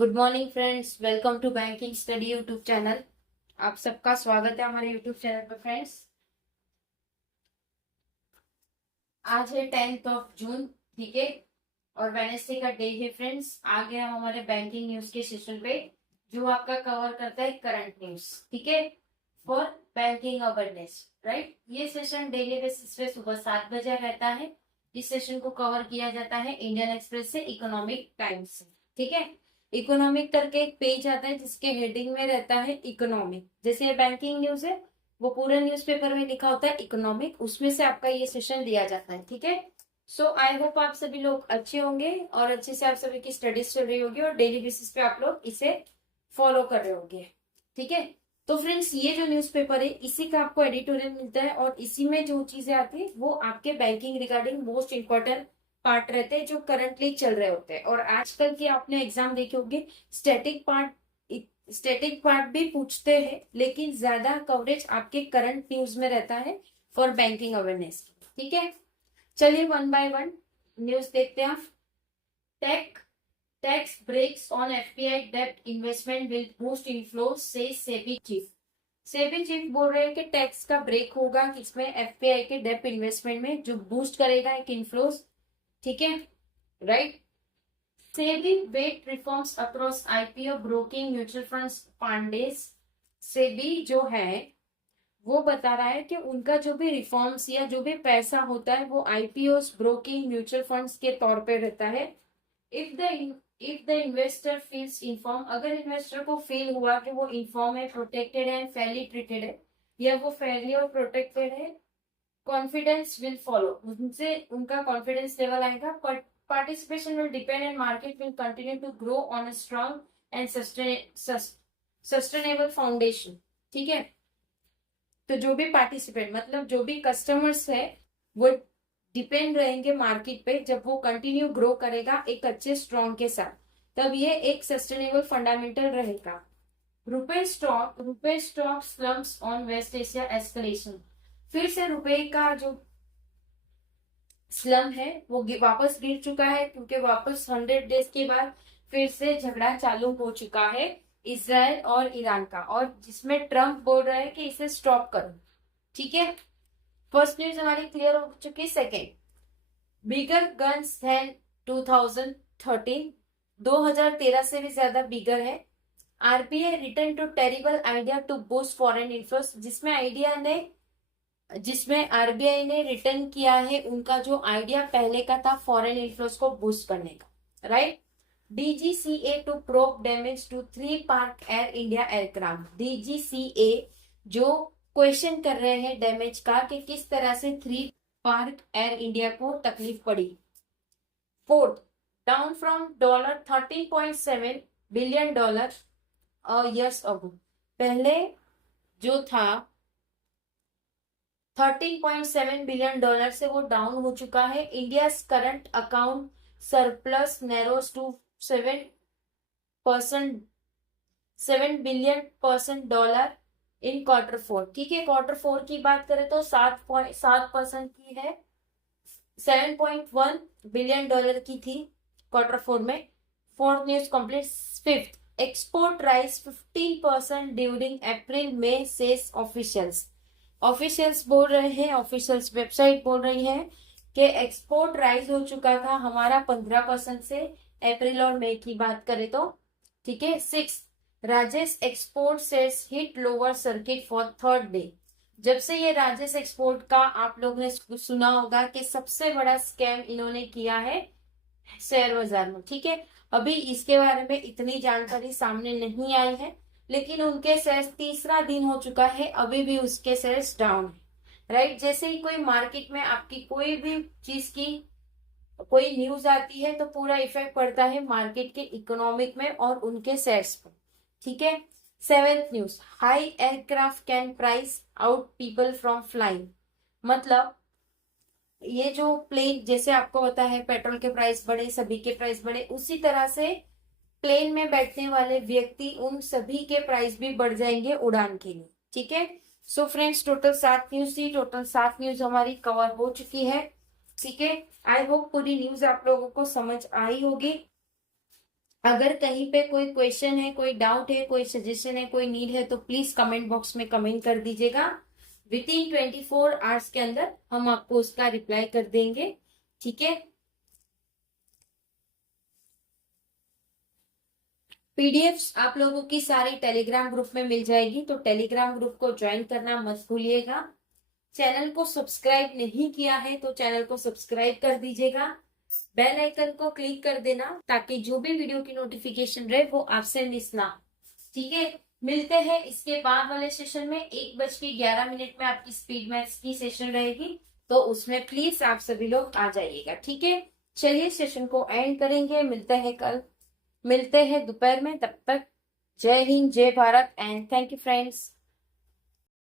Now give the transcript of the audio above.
Good morning friends, welcome to banking study YouTube channel. आप सबका स्वागत है हमारे यूट्यूब चैनल पर फ्रेंड्स। आज है 10 जून, ठीक है, और वेडनेसडे का डे है फ्रेंड्स। आ गए हम हमारे बैंकिंग न्यूज के सेशन पे, जो आपका कवर करता है करंट न्यूज, ठीक है, फॉर बैंकिंग अवेयरनेस, राइट। ये सेशन डेली बेसिस पे सुबह 7 बजे रहता है। इस सेशन को कवर किया जाता है इंडियन एक्सप्रेस से, इकोनॉमिक टाइम्स से, ठीक है। इकोनॉमिक करके एक पेज आता है जिसके हेडिंग में रहता है इकोनॉमिक। जैसे ये बैंकिंग न्यूज है, वो पूरे न्यूज़पेपर में लिखा होता है इकोनॉमिक, उसमें से आपका ये सेशन लिया जाता है, ठीक है। सो आई होप आप सभी लोग अच्छे होंगे और अच्छे से आप सभी की स्टडीज चल रही होगी और डेली बेसिस पे आप लोग इसे फॉलो कर रहे होंगे, ठीक है। तो फ्रेंड्स, ये जो न्यूज़पेपर है इसी का आपको एडिटोरियल मिलता है और इसी में जो चीजें आती है वो आपके banking regarding most important part रहते हैं जो करंटली चल रहे होते हैं। और आजकल की आपने एग्जाम देखे होंगे, स्टैटिक पार्ट स्टैटिक पार्ट भी पूछते हैं, लेकिन ज्यादा कवरेज आपके करंट न्यूज में रहता है फॉर बैंकिंग अवेयरनेस, ठीक है। चलिए वन बाय वन न्यूज देखते हैं आप। Take tax breaks on FPI डेब्ट इन्वेस्टमेंट विल बूस्ट इनफ्लोज से सेबी चीफ। सेबी चीफ बोल रहे हैं कि टैक्स का ब्रेक होगा किसमें, एफपीआई के डेब्ट इन्वेस्टमेंट में, जो बूस्ट करेगा एक इनफ्लोज, ठीक है, right. SEBI vets reforms across IPO broking mutual funds पांडेस। सेबी जो है वो बता रहा है कि उनका जो भी रिफॉर्म्स या जो भी पैसा होता है वो आईपीओ ब्रोकिंग म्यूचुअल फंड्स के तौर पे रहता है। If the if the investor feels inform, अगर इन्वेस्टर को फील हुआ कि वो इन्फॉर्म है, प्रोटेक्टेड है, फेयरली ट्रीटेड है, या वो फेयरली और प्रोटेक्टेड है, कॉन्फिडेंस विल फॉलो, उनसे उनका कॉन्फिडेंस लेवल आएगा। But participation will depend and market will continue to grow on a strong and sustainable foundation, ठीक है। तो जो भी पार्टिसिपेंट मतलब जो भी कस्टमर्स है वो डिपेंड रहेंगे मार्केट पे, जब वो कंटिन्यू ग्रो करेगा एक अच्छे स्ट्रॉन्ग के साथ, तब ये एक सस्टेनेबल फंडामेंटल रहेगा। Rupee stock slumps on West Asia escalation. फिर से रुपए का जो स्लम है वो वापस गिर चुका है, क्योंकि वापस 100 डेज के बाद फिर से झगड़ा चालू हो चुका है इसराइल और ईरान का, और जिसमें ट्रम्प बोल रहा है कि इसे स्टॉप करो, ठीक है। फर्स्ट न्यूज हमारी क्लियर हो चुकी। सेकेंड, बिगर गन्स देन 2013, 2013 से भी ज्यादा बिगर है। RBI return to terrible idea to boost foreign inflows, जिसमें आरबीआई ने रिटर्न किया है उनका जो आइडिया पहले का था फॉरेन इन्फ्लोस को बूस्ट करने का, right. DGCA to probe damage to 3 park Air India aircraft. DGCA जो क्वेश्चन कर रहे हैं डैमेज का कि किस तरह से 3 पार्क एयर इंडिया को तकलीफ पड़ी। Fourth, down from $13.7 billion years ago, पहले जो था $13.7 बिलियन से वो डाउन हो चुका है। India current account surplus narrows to 7% in Q4, ठीक है। Q4 की बात करें तो 7.7% की है, $7.1 बिलियन की थी Q4 में। Fourth news complete. Fifth, export rise 15% during April May says officials. Officials बोल रहे हैं, ऑफिशियल्स वेबसाइट बोल रही है कि एक्सपोर्ट राइज हो चुका था हमारा 15% से अप्रैल और मई की बात करें तो, ठीक है। Six, Rajesh export cess hit lower circuit for third day. जब से ये राजेश एक्सपोर्ट का आप लोग ने सुना होगा कि सबसे बड़ा स्कैम इन्होंने किया है शेयर बाजार में, ठीक है। अभी इसके बारे में इतनी जानकारी सामने नहीं आई है, लेकिन उनके शेयर्स तीसरा दिन हो चुका है, अभी भी उसके शेयर्स डाउन है, राइट। जैसे ही कोई मार्केट में आपकी कोई भी चीज की कोई न्यूज आती है तो पूरा इफेक्ट पड़ता है मार्केट के इकोनॉमिक में और उनके शेयर्स पर, ठीक है। Seventh news, high aircraft can price out people from flying. मतलब ये जो प्लेन, जैसे आपको पता है पेट्रोल के प्राइस बढ़े, सभी के प्राइस बढ़े, उसी तरह से प्लेन में बैठने वाले व्यक्ति उन सभी के प्राइस भी बढ़ जाएंगे उड़ान के लिए, ठीक है। सो फ्रेंड्स, टोटल 7 न्यूज थी, टोटल 7 न्यूज हमारी कवर हो चुकी है, ठीक है। आई होप पूरी न्यूज आप लोगों को समझ आई होगी। अगर कहीं पे कोई क्वेश्चन है, कोई डाउट है, कोई सजेशन है, कोई नीड है, तो प्लीज कमेंट बॉक्स में कमेंट कर दीजिएगा। विद इन 24 आवर्स के अंदर हम आपको उसका रिप्लाई कर देंगे। ठीक है। पीडीएफ आप लोगों की सारी टेलीग्राम ग्रुप में मिल जाएगी, तो टेलीग्राम ग्रुप को ज्वाइन करना मत भूलिएगा। चैनल को सब्सक्राइब नहीं किया है तो चैनल को सब्सक्राइब कर दीजिएगा। बेल आइकन को क्लिक कर देना ताकि जो भी वीडियो की नोटिफिकेशन रहे वो आपसे मिस ना। ठीक है। मिलते हैं इसके बाद वाले सेशन में। 1:11 में आपकी स्पीड मैथ्स की सेशन रहेगी, तो उसमें प्लीज आप सभी लोग आ जाइएगा। ठीक है। चलिए सेशन को एंड करेंगे। मिलते हैं कल, मिलते हैं दोपहर में। तब तक जय हिंद, जय Bharat and thank you friends.